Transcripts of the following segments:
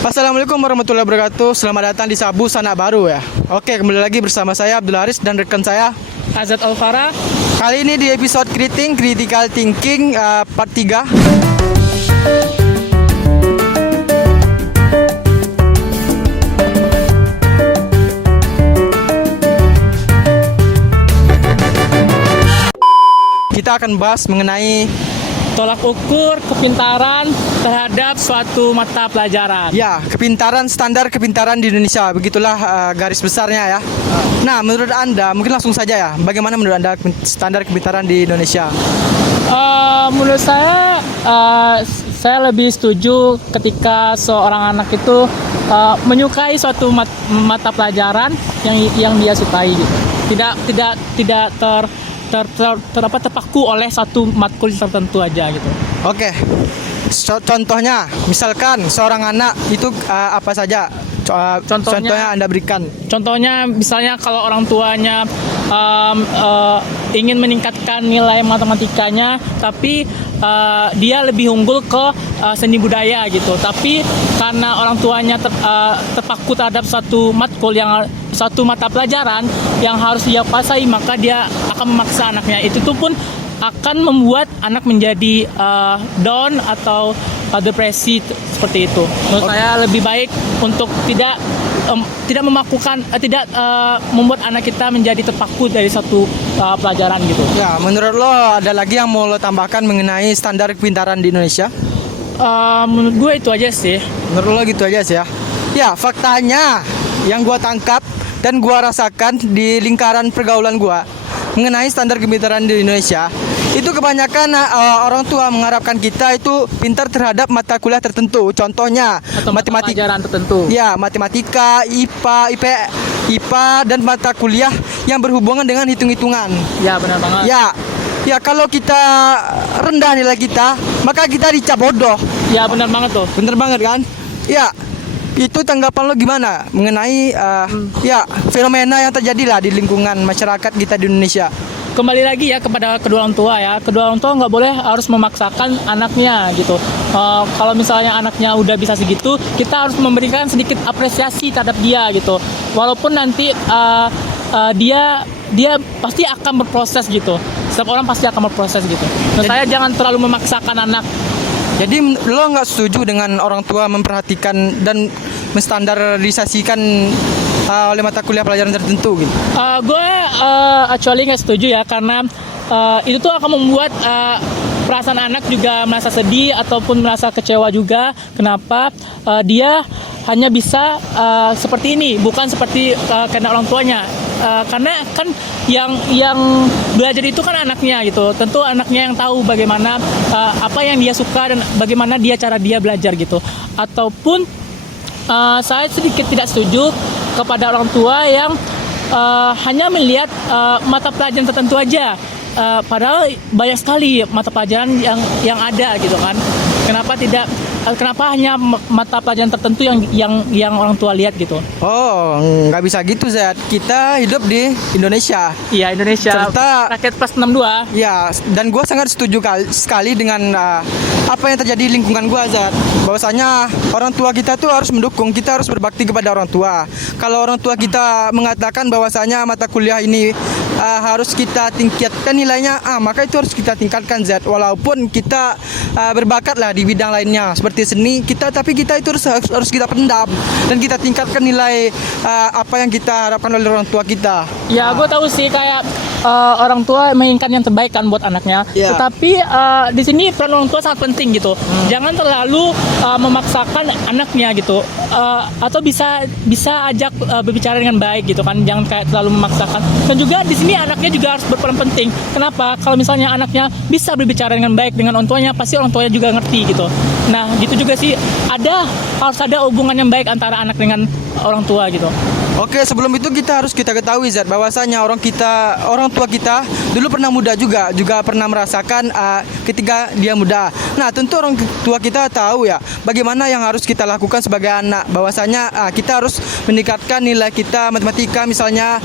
Assalamualaikum warahmatullahi wabarakatuh. Selamat datang di Sabu Sanak Baru ya. Oke, kembali lagi bersama saya Abdul Haris dan rekan saya Azad Alfara. kali ini di episode Critical Thinking part 3. Kita akan bahas mengenai Tolak ukur kepintaran terhadap suatu mata pelajaran. ya, standar kepintaran di Indonesia. Begitulah garis besarnya ya. Nah, menurut Anda, mungkin langsung saja ya. Bagaimana menurut Anda standar kepintaran di Indonesia? Menurut saya lebih setuju ketika seorang anak itu menyukai suatu mata pelajaran yang dia sukai gitu. Tidak terpaku oleh satu matkul tertentu aja gitu. Oke. Contohnya, misalkan seorang anak itu apa saja? Contohnya Anda berikan. Contohnya misalnya kalau orang tuanya ingin meningkatkan nilai matematikanya, tapi dia lebih unggul ke seni budaya gitu. Tapi karena orang tuanya terpaku terhadap satu mata pelajaran yang harus dia kuasai, maka dia akan memaksa anaknya. Itu tuh pun akan membuat anak menjadi down atau depresi seperti itu. Menurut saya lebih baik untuk tidak membuat anak kita menjadi terpaku dari satu pelajaran gitu. Ya, menurut lo ada lagi yang mau lo tambahkan mengenai standar kepintaran di Indonesia? Menurut gue itu aja sih. Menurut lo gitu aja sih ya. Ya, faktanya yang gua tangkap dan gua rasakan di lingkaran pergaulan gua mengenai standar kepintaran di Indonesia, itu kebanyakan orang tua mengharapkan kita itu pintar terhadap mata kuliah tertentu. Contohnya Atau matematika pelajaran tertentu. Ya, matematika, IPA dan mata kuliah yang berhubungan dengan hitung-hitungan. Ya, benar banget. Ya, kalau kita rendah nilai kita, maka kita dicap bodoh. Ya, benar banget tuh. Bener banget kan? Ya, itu tanggapan lo gimana mengenai ya fenomena yang terjadi lah di lingkungan masyarakat kita di Indonesia? Kembali lagi ya kepada kedua orang tua ya. Kedua orang tua nggak boleh harus memaksakan anaknya gitu. Kalau misalnya anaknya udah bisa segitu, kita harus memberikan sedikit apresiasi terhadap dia gitu. Walaupun nanti dia pasti akan berproses gitu. Setiap orang pasti akan berproses gitu. Menurut saya jangan terlalu memaksakan anak. Jadi lo nggak setuju dengan orang tua memperhatikan dan menstandarisasikan oleh mata kuliah pelajaran tertentu gitu? Gue actually nggak setuju ya, karena itu tuh akan membuat perasaan anak juga merasa sedih ataupun merasa kecewa juga. Kenapa dia hanya bisa seperti ini, bukan seperti karena orang tuanya. Karena kan yang belajar itu kan anaknya gitu. Tentu anaknya yang tahu bagaimana apa yang dia suka dan bagaimana cara dia belajar gitu. Ataupun saya sedikit tidak setuju kepada orang tua yang hanya melihat mata pelajaran tertentu aja. Padahal banyak sekali mata pelajaran yang ada gitu kan. Kenapa hanya mata pelajaran tertentu yang orang tua lihat gitu? Oh, nggak bisa gitu, Zat. Kita hidup di Indonesia. Iya, Indonesia. Serta rakyat plus 62. ya, dan gue sangat setuju sekali dengan apa yang terjadi di lingkungan gue, Zat. Bahwasanya orang tua kita tuh harus mendukung, kita harus berbakti kepada orang tua. Kalau orang tua kita mengatakan bahwasanya mata kuliah ini harus kita tingkatkan nilainya, maka itu harus kita tingkatkan, Zat. Walaupun kita berbakat lah di bidang lainnya seperti seni, tapi kita itu harus kita pendam dan kita tingkatkan nilai apa yang kita harapkan oleh orang tua kita. Ya, gue tahu sih kayak orang tua menginginkan yang terbaik kan buat anaknya. Ya. Tetapi di sini peran orang tua sangat penting gitu. Jangan terlalu memaksakan anaknya gitu. Atau bisa ajak berbicara dengan baik gitu kan. Jangan kayak terlalu memaksakan. Dan juga di sini anaknya juga harus berperan penting. Kenapa? Kalau misalnya anaknya bisa berbicara dengan baik dengan orang tuanya, pasti orang tuanya juga ngerti gitu. Nah, gitu juga sih, harus ada hubungan yang baik antara anak dengan orang tua gitu. Oke, sebelum itu kita ketahui, Zat, bahwasanya orang tua kita dulu pernah muda juga pernah merasakan ketika dia muda. Nah, tentu orang tua kita tahu ya bagaimana yang harus kita lakukan sebagai anak, bahwasanya kita harus meningkatkan nilai kita matematika misalnya,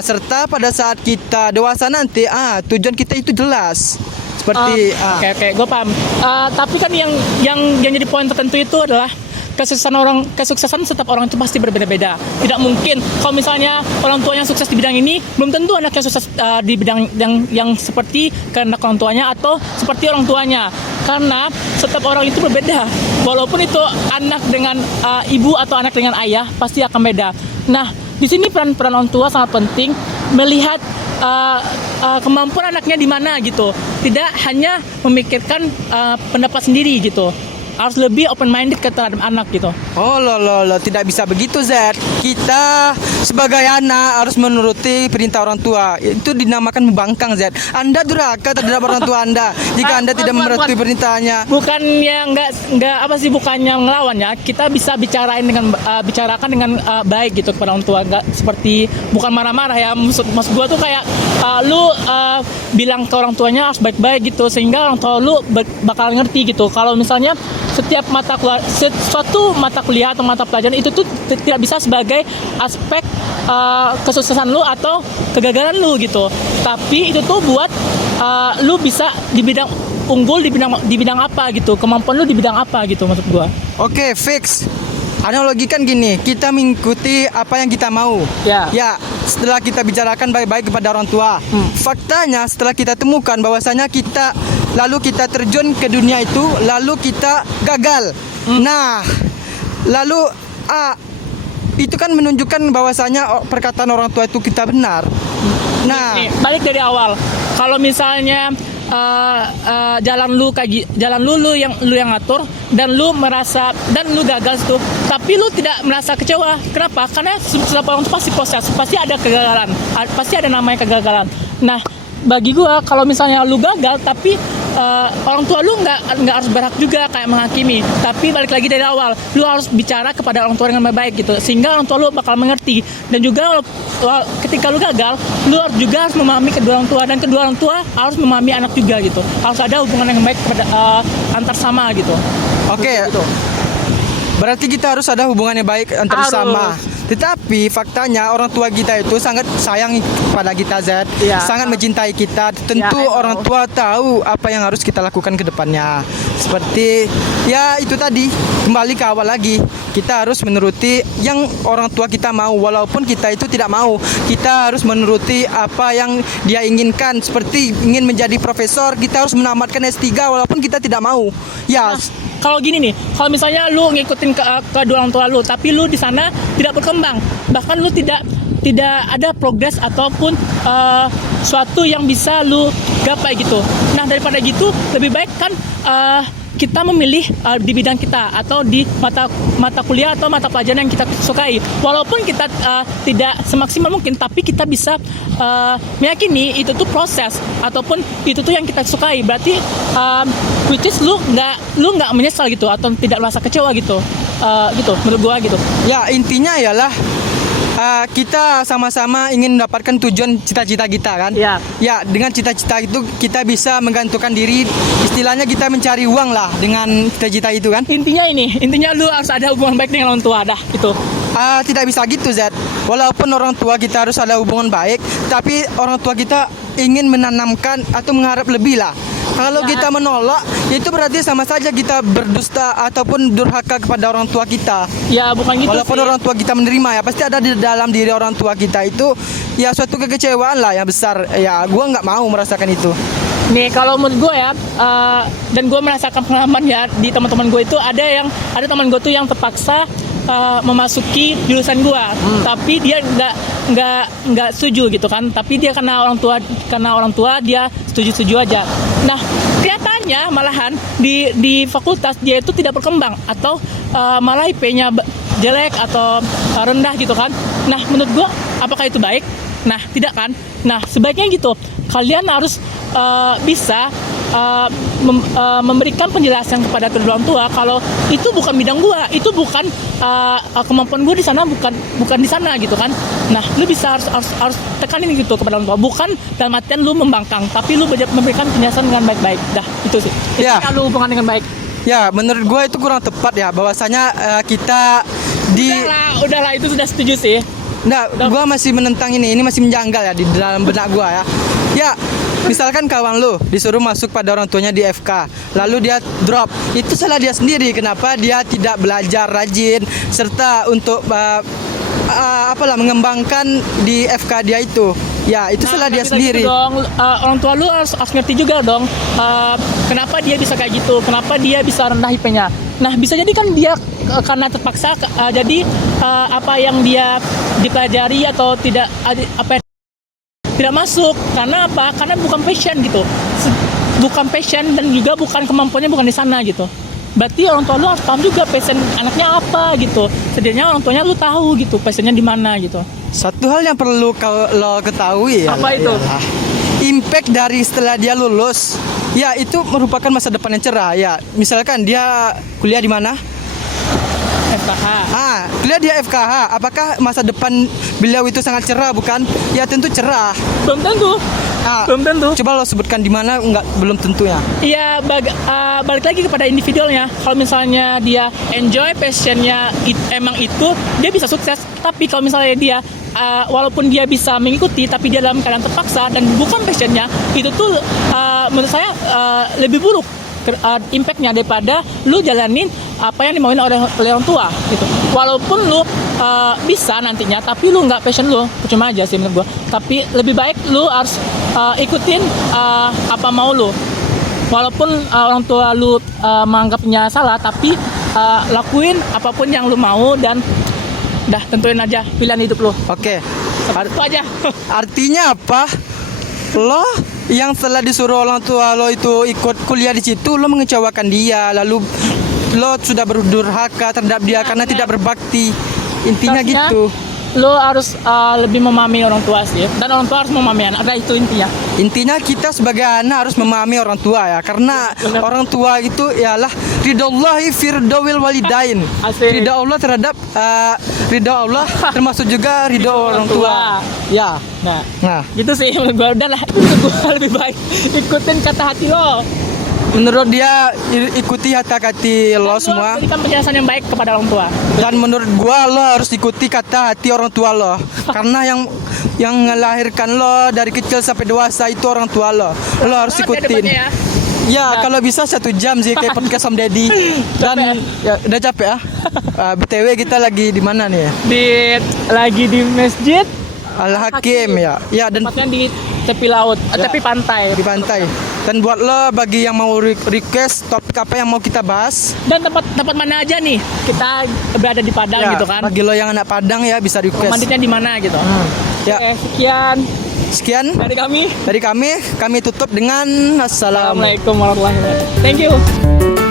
serta pada saat kita dewasa nanti tujuan kita itu jelas. Seperti Oke, gue paham. Tapi kan yang jadi poin tertentu itu adalah kesuksesan setiap orang itu pasti berbeda-beda. Tidak mungkin kalau misalnya orang tuanya sukses di bidang ini, belum tentu anaknya sukses di bidang yang seperti kehendak orang tuanya atau seperti orang tuanya. Karena setiap orang itu berbeda. Walaupun itu anak dengan ibu atau anak dengan ayah, pasti akan beda. Nah, di sini peran orang tua sangat penting, melihat kemampuan anaknya di mana gitu. Tidak hanya memikirkan pendapat sendiri gitu. Harus lebih open minded ke terhadap anak gitu. Oh lo, tidak bisa begitu Zed. Kita sebagai anak harus menuruti perintah orang tua. Itu dinamakan membangkang Zed. Anda durhaka terhadap orang tua Anda jika Anda tidak menuruti perintahnya. Bukannya nggak apa sih, bukannya ngelawan ya. Kita bisa bicarakan dengan baik gitu kepada orang tua. Nggak seperti, bukan marah-marah ya. Maksud gua tuh kayak lu bilang ke orang tuanya harus baik-baik gitu, sehingga orang tua lu bakal ngerti gitu. Kalau misalnya setiap suatu mata kuliah atau mata pelajaran itu tuh tidak bisa sebagai aspek kesuksesan lu atau kegagalan lu gitu. Tapi itu tuh buat lu bisa di bidang unggul di bidang apa gitu. Kemampuan lu di bidang apa gitu maksud gua. Oke, fix. Analogi kan gini, kita mengikuti apa yang kita mau. Ya, setelah kita bicarakan baik-baik kepada orang tua. Faktanya setelah kita temukan bahwasanya lalu kita terjun ke dunia itu, lalu kita gagal. Nah, lalu itu kan menunjukkan bahwasanya perkataan orang tua itu kita benar. Nah, nih, balik dari awal. Kalau misalnya jalan lu yang ngatur dan lu merasa dan lu gagal tuh, tapi lu tidak merasa kecewa. Kenapa? Karena setiap orang tuh pasti proses, pasti ada kegagalan, pasti ada namanya kegagalan. Nah, bagi gua kalau misalnya lu gagal tapi orang tua lu nggak harus berhak juga kayak menghakimi, tapi balik lagi dari awal lu harus bicara kepada orang tua dengan baik gitu, sehingga orang tua lu bakal mengerti. Dan juga ketika lu gagal, lu juga harus memahami kedua orang tua, dan kedua orang tua harus memahami anak juga gitu. Harus ada hubungan yang baik pada antar sama gitu. Oke. Gitu. Berarti kita harus ada hubungan yang baik antar sama. Tetapi faktanya orang tua kita itu sangat sayang pada kita Zed, sangat mencintai kita. Tentu orang tua tahu apa yang harus kita lakukan ke depannya. Seperti ya itu tadi, kembali ke awal lagi. Kita harus menuruti yang orang tua kita mau, walaupun kita itu tidak mau. Kita harus menuruti apa yang dia inginkan. Seperti ingin menjadi profesor, kita harus menamatkan S3 walaupun kita tidak mau. Ya. Nah, kalau gini nih, kalau misalnya lu ngikutin kedua orang tua lu, tapi lu di sana tidak berkembang, bahkan lu tidak ada progres ataupun suatu yang bisa lu gapai gitu. Nah, daripada gitu, lebih baik kan kita memilih di bidang kita atau di mata kuliah atau mata pelajaran yang kita sukai. Walaupun kita tidak semaksimal mungkin, tapi kita bisa meyakini itu tuh proses ataupun itu tuh yang kita sukai. Berarti which is lu nggak menyesal gitu atau tidak merasa kecewa gitu. Gitu menurut gua gitu. Ya, intinya ialah kita sama-sama ingin mendapatkan tujuan cita-cita kita kan. Ya, dengan cita-cita itu kita bisa menggantungkan diri, istilahnya kita mencari uang lah dengan cita-cita itu kan. Intinya lu harus ada hubungan baik dengan orang tua dah gitu. Tidak bisa gitu Zed. Walaupun orang tua kita harus ada hubungan baik, tapi orang tua kita ingin menanamkan atau mengharap lebih lah. Kalau kita menolak, itu berarti sama saja kita berdusta ataupun durhaka kepada orang tua kita. Ya, bukan gitu. Walaupun sih. orang tua kita menerima ya, pasti ada di dalam diri orang tua kita itu ya suatu kekecewaan lah yang besar. Ya, gua nggak mau merasakan itu. Nih, kalau menurut gue ya, dan gue merasakan pengalaman ya di teman-teman gue itu ada teman gue tuh yang terpaksa memasuki jurusan gue, tapi dia nggak setuju gitu kan, tapi dia karena orang tua dia setuju aja. Nah, kelihatannya malahan di fakultas dia itu tidak berkembang atau malah IP-nya jelek atau rendah gitu kan. Nah, menurut gue apakah itu baik? Nah, tidak kan. Nah, sebaiknya gitu, kalian harus bisa memberikan penjelasan kepada kedua orang tua kalau itu bukan bidang gua, itu bukan kemampuan gua di sana, bukan di sana gitu kan. Nah, lu bisa harus tekanin gitu kepada orang tua, bukan dalam artian lu membangkang, tapi lu memberikan penjelasan dengan baik-baik. Dah, itu sih. Ya. Kalau hubungan dengan baik. Ya, menurut gue itu kurang tepat ya, bahwasanya kita Udahlah, itu sudah setuju sih. Nah, gue masih menentang ini masih menjanggal ya di dalam benak gue ya. Ya, misalkan kawan lu disuruh masuk pada orang tuanya di FK, lalu dia drop. Itu salah dia sendiri. Kenapa dia tidak belajar rajin serta untuk mengembangkan di FK dia itu. Ya, itu salah dia tapi sendiri. gitu dong, orang tua lu harus ngerti juga dong. Kenapa dia bisa kayak gitu? Kenapa dia bisa rendah IP-nya? Nah, bisa jadi kan dia karena terpaksa jadi apa yang dia dipelajari atau tidak tidak masuk. Karena apa? Karena bukan passion gitu. Bukan passion dan juga bukan kemampuannya bukan di sana gitu. Berarti orang tua lu harus paham juga passion anaknya apa gitu. Setidaknya orang tuanya lu tahu gitu passionnya di mana gitu. Satu hal yang perlu lo ketahui ya. Apa itu? Ialah impact dari setelah dia lulus. Ya, itu merupakan masa depan yang cerah. Ya, misalkan dia kuliah di mana? FKH. Kuliah di FKH. Apakah masa depan beliau itu sangat cerah, bukan? Ya, tentu cerah. Belum tentu. Belum tentu. Coba lo sebutkan di mana, belum tentu ya. Iya, balik lagi kepada individualnya. Kalau misalnya dia enjoy passionnya emang itu, dia bisa sukses. Tapi kalau misalnya dia walaupun dia bisa mengikuti, tapi dia dalam keadaan terpaksa dan bukan passionnya, itu tuh menurut saya lebih buruk impactnya daripada lu jalanin apa yang dimauin oleh orang tua gitu. Walaupun lu bisa nantinya, tapi lu nggak passion lu, percuma aja sih menurut gua. Tapi lebih baik lu harus ikutin apa mau lu. Walaupun orang tua lu menganggapnya salah, tapi lakuin apapun yang lu mau dan dah tentuin aja pilihan hidup lu. Oke. Itu aja. Artinya apa? Lo yang setelah disuruh orang tua lo itu ikut kuliah di situ, lo mengecewakan dia, lalu lo sudah berdurhaka terhadap dia karena tidak berbakti. Intinya Seharusnya gitu. Lo harus lebih memahami orang tua sih, dan orang tua harus memahami anak. Ada itu intinya. Intinya kita sebagai anak harus memahami orang tua ya, karena Benar. orang tua itu ialah ridhollahi firdawil walidain. Asik. Ridho Allah terhadap ridho Allah termasuk juga ridho orang tua. Ya. Nah, gitu sih menurut gua. Udah lah, itu gua lebih baik ikutin kata hati lo. Menurut dia ikuti hati lo Dan semua. gua berikan penjelasan yang baik kepada orang tua. Dan menurut gua lo harus ikuti kata hati orang tua lo. Karena yang melahirkan lo dari kecil sampai dewasa itu orang tua lo. Lo harus Banget ya ikutin. debatnya ya. Ya, kalau bisa 1 jam sih kayak podcast Om Deddy. Dan ya, udah capek ya. BTW kita lagi di mana nih ya? Lagi di masjid, Al-Hakim ya. Ya, dan tempatnya di tepi laut, tepi pantai. di pantai. Dan buat lo bagi yang mau request topik apa yang mau kita bahas, Dan tempat mana aja nih kita berada di Padang ya, gitu kan? bagi lo yang anak Padang ya bisa request. Manditnya di mana gitu? Ya, Oke, sekian sekian dari kami. dari kami tutup dengan assalamualaikum. Assalamualaikum warahmatullahi wabarakatuh. Thank you.